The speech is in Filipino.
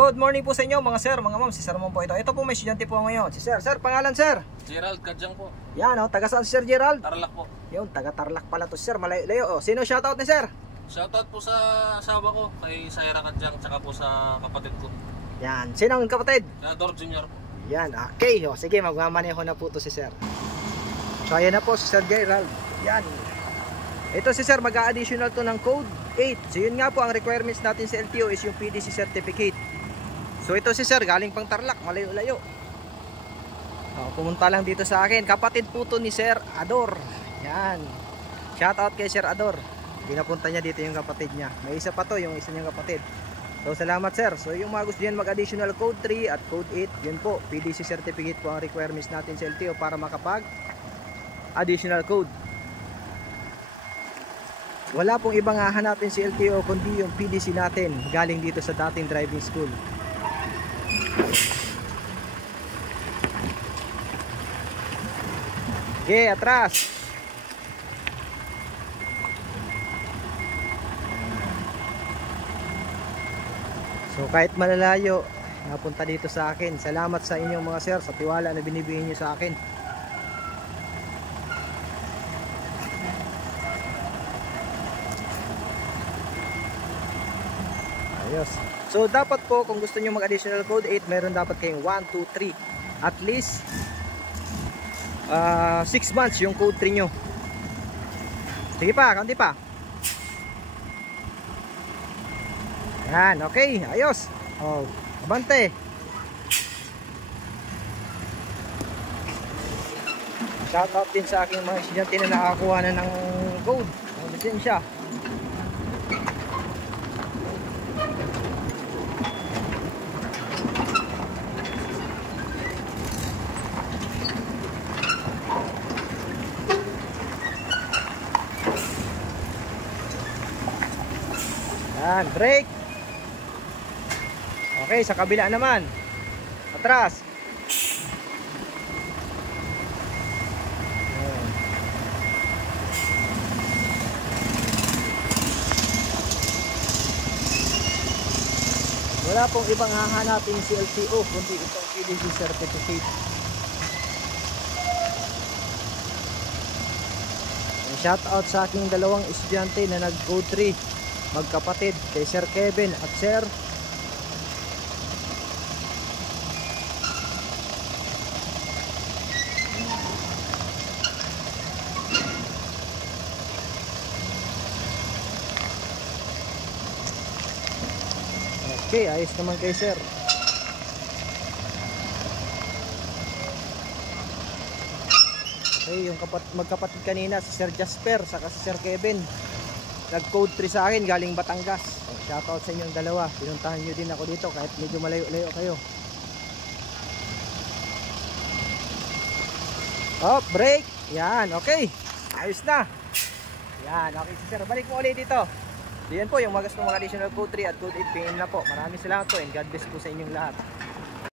Good morning po sa inyo mga sir, mga ma'am. Si Sir Mon po ito. Ito po may estudyante po ngayon. Si Sir. Sir, pangalan Sir? Gerald Kadyang po. Yan o, taga saan si Sir Gerald? Tarlac po. Yun, taga Tarlac pala to Sir. Malayo. Sino shoutout ni Sir? Shoutout po sa asawa ko, kay Saira Kadyang, tsaka po sa kapatid ko. Yan, sino ang kapatid? Dor Junior po. Yan, okay. O, sige, magmamaneho na po to si Sir. So, ayan na po si Sir Gerald. Yan. Ito si Sir, mag-a-additional to ng code 8. So, yun nga po, ang requirements natin sa LTO is yung PDC certificate. So, ito si Sir, galing pang Tarlac, malayo-layo. Pumunta lang dito sa akin. Kapatid po to ni Sir Ador. Yan. Shoutout kay Sir Ador. Pinapunta niya dito yung kapatid niya. May isa pa to, yung isa niyang kapatid. So, salamat Sir. So, yung mga gusto diyan mag-additional code 3 at code 8, yun po, PDC certificate po ang requirements natin sa LTO para makapag additional code. Wala pong ibang hahanapin si LTO kundi yung PDC natin galing dito sa dating driving school. Okay, atras. So kahit malalayo, napunta dito sa akin. Salamat sa inyong mga sir sa tiwala na binibigay niyo sa akin. Ayos. So dapat po kung gusto niyo mag-additional code 8, meron dapat kayong 1, 2, 3. At least 6 months yung code 3 nyo. Sige pa, kaunti pa. Yan, okay, ayos. Oh, abante. Shoutout din sa aking mga estudyante na nakakuha na ng code, ng lisensya. Yan, brake. Okay, sa kabila naman. Atras. Yan. Wala pong ibang hahanapin si LTO kundi itong PDC certificate. Shout out sa aking dalawang estudyante na nag-code 3. Magkapatid kay Sir Kevin at Sir okay, ayos naman kay Sir. Okay, yung magkapatid kanina si Sir Jasper saka si Sir Kevin nag-code 3 sa akin galing Batangas. So, shoutout sa inyong dalawa. Pinuntahan nyo din ako dito kahit medyo malayo-layo kayo. Oh, break. Yan, okay. Ayos na. Yan, okay sir. Balik mo ulit dito. Yan po yung mga additional code 3 at code 8 pingin na po. Maraming salamat po and God bless po sa inyong lahat.